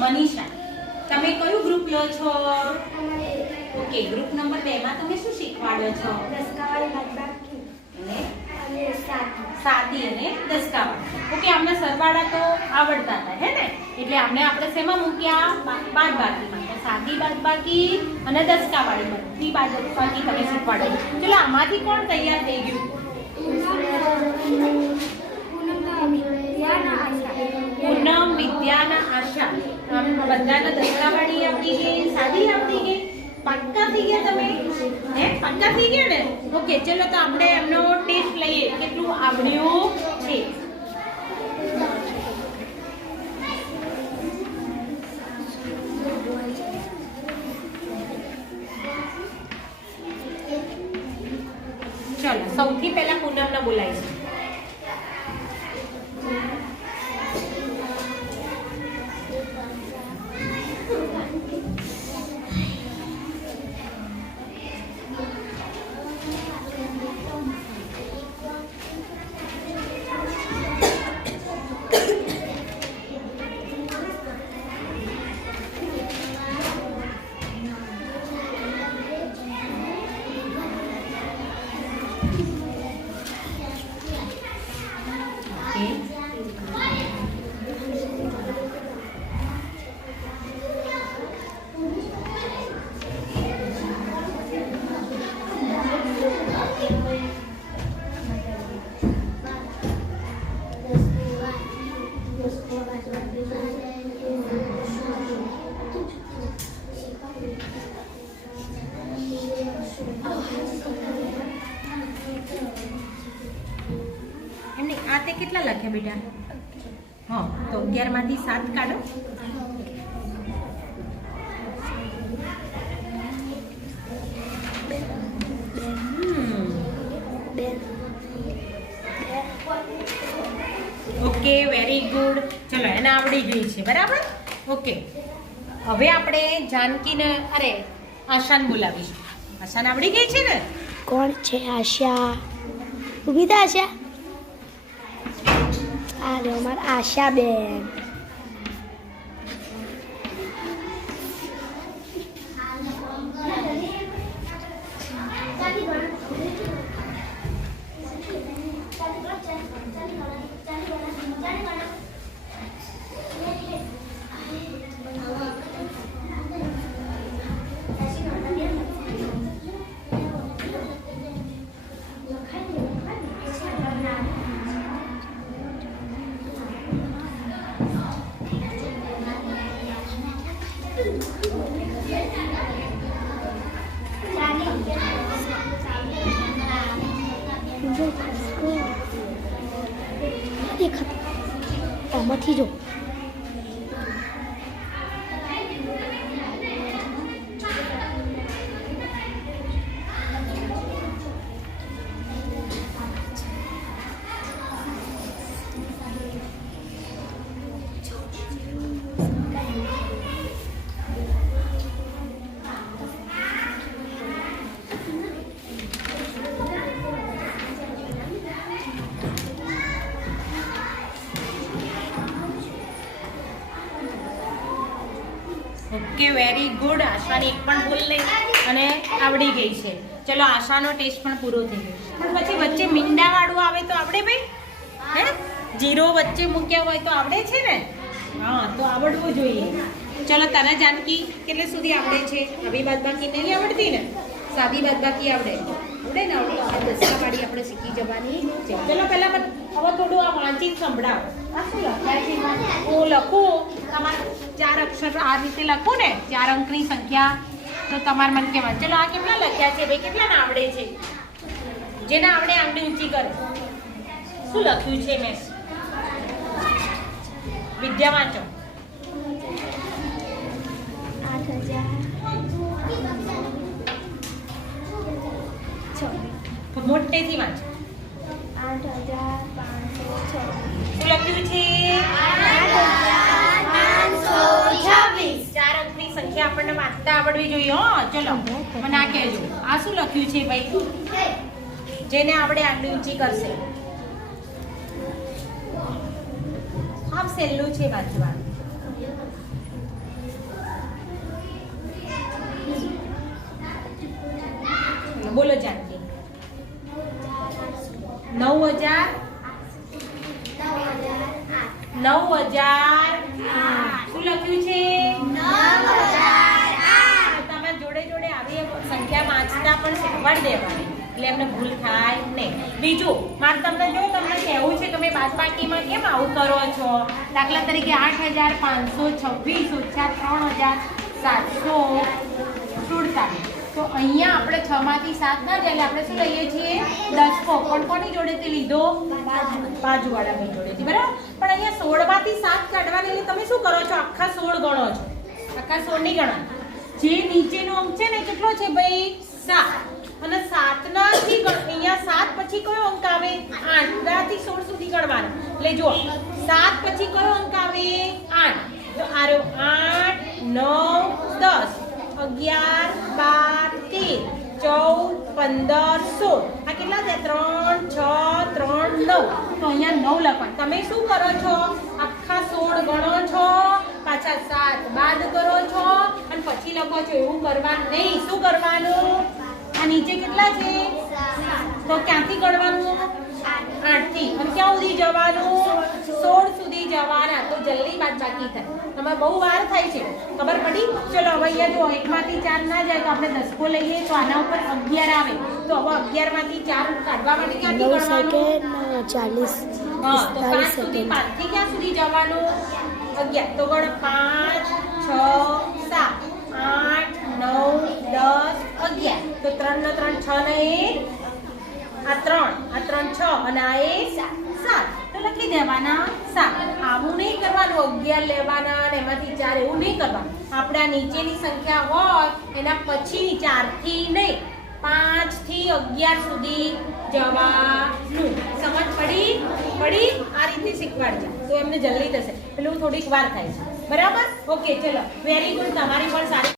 મનીષા, તમે કયું ગ્રુપ લો છો? ઓકે, ગ્રુપ નંબર 2 માં તમે શું શીખવાડો છો? સાદી અને દસકાવાળા. ઓકે, આમને સરવાળા તો આવડતા હતા હે ને, એટલે આમને આપણે શેમાં મૂક્યા? બાદબાકીમાં. તો સાદી બાદબાકી અને દસકાવાળી બધી બાદબાકી તમે શીખવાડો. ચલો આમાંથી કોણ તૈયાર થઈ ગયું? પૂનમ, વિદ્યાના આશા. બધાને દસકાવાળી આવડી ગઈ, સાદી આવડી ગઈ. પક્કા થઈ ગયા તમે? હે, પક્કા થઈ ગયા ને? ઓકે, ચલો તો આપણે એમનો ટેસ્ટ લઈએ કેટલું આવડ્યું છે. ચલો સૌથી પહેલા પૂનમને બોલાવીશું. આ તે કેટલા લખ્યા બેટા? હા, તો 11 માંથી 7 કાઢો. Okay, very good. ચલો એને આવડી ગઈ છે, બરાબર. ઓકે, હવે આપણે જાનકીને આશાને બોલાવીશું. આશાને આવડી ગઈ છે ને? કોણ છે આશા? ઊભી થા આશા. આ રે અમાર આશા બેન. આમાંથી જો ઓકે, વેરી ગુડ. આશાની એક પણ ભૂલ નહીં અને આવડી ગઈ છે. ચલો આશાનો ટેસ્ટ પણ પૂરો થઈ ગયો. પણ પછી વચ્ચે મીંડા વાળું આવે તો આવડે ભાઈ? હે, જીરો વચ્ચે મૂક્યા હોય તો આવડે છે ને? હા, તો આવડવું જોઈએ. ચલો તને જાનકી કેટલે સુધી આવડે છે? આવી બાદબાકી નહીં આવડતી ને? સાદી બાદબાકી આવડે? આવડે ને? આવડે. આ દસકાવાળી આપણે શીખી જવાની છે. ચલો પહેલા હવે થોડું આ વાંચી સંભળાવો. આ શું લખ્યા છે? હું લખું, તમારે 4 અક્ષર આ રીતે લખું ને, 4 અંકની સંખ્યા, તો તમારે મને કહેવાય. ચલો આ કેટલા લખ્યા છે ભાઈ? કેટલાને આવડે છે? જેને આવડે આંગળી ઊંચી કરે. શું લખ્યું છે મેં? વિદ્યા વાંચો. 8,000 મોટેથી વાંચો. 8,526. શું લખ્યું છે? 8,526. 4 અંકની સંખ્યા આપણને વાંચતા આવડવી જોઈએ. હો, ચલો મને આ કહેજો. આ શું લખ્યું છે ભાઈ? જેને આપણે આંગળી ઊંચી કરશે. આ સહેલું છે વાંચવાનું. બોલો જાનકી. 9,000 શું લખ્યું છે? 9,008. તમે જોડે જોડે આવી સંખ્યા વાંચતા પણ શીખવાડી દેવાની એટલે એમને ભૂલ થાય નહીં. બીજું મારે તમને કહેવું છે તમે બાદબાકીમાં કેમ આવું કરો છો? દાખલા તરીકે 8,526 ઓછા 3,747. તો અહીંયા આપણે 6 માંથી 7 ના જાય એટલે આપણે શું લઈએ છીએ? દસકો. પણ કોની જોડેથી લીધો? બાજુવાળાની જોડેથી, બરાબર? પણ અહીંયા 16 માંથી 7 કાઢવાની એટલે તમે શું કરો છો? આખા 16 ગણો છો. આખા 16 નહીં ગણો. જે નીચેનો અંક છે ને કેટલો છે ભાઈ? 7. અને 7 નાથી અહીંયા 7 પછી કયો અંક આવે? 8. 8 થી 16 સુધી ગણવાનું. એટલે જુઓ 7 પછી કયો અંક આવે? 8. તો આ રહ્યો 8 9 10 11 12 13 14 15 16. આ કેટલા થયા? 3 6 3 9. તો અહીંયા 9 લખવાનું. તમે શું કરો છો? આખા 16 ગણો છો, પાછા 7 બાદ કરો છો અને પછી લખો છો. એવું કરવાનું નહીં. શું કરવાનું? આ નીચે કેટલા છે? તો ક્યાંથી ગણવાનું? 8 થી. અને ક્યાં સુધી જવાનું? 16 સુધી જવાના. તો જલ્દી બાદબાકી થાય. તમારે બહુ વાર થાય છે. ખબર પડી? ચલો હવે અહીંયા જો 1 માંથી 4 ના જાય તો આપણે દસકો લઈએ તો આના ઉપર 11 આવે. તો હવે 11 માંથી 4 કાઢવા માટે ક્યાંથી ગણવાનું? 40 હા, તો 5 સુધી 5 થી ક્યાં સુધી જવાનું? 11. તો ગણ 5 6 7 8 9 10 11. તો 3 ને 3 6 ને 1 આ 3 6 અને આ 7. તો લખી દેવાના 7. આવું નહીં કરવાનું. 11 લેવાના અને એમાંથી 4 એવું નહીં કરવાનું. આપણે આ નીચેની સંખ્યા હોય એના પછીની 4 થી નહીં 5 થી 11 સુધી જવાનું. સમજ પડી? આ રીતે શીખવાડજો તો એમને જલ્દી થશે. પેલું થોડીક વાર થાય છે. બરાબર? ઓકે, ચલો વેરી ગુડ. તમારી પણ સારી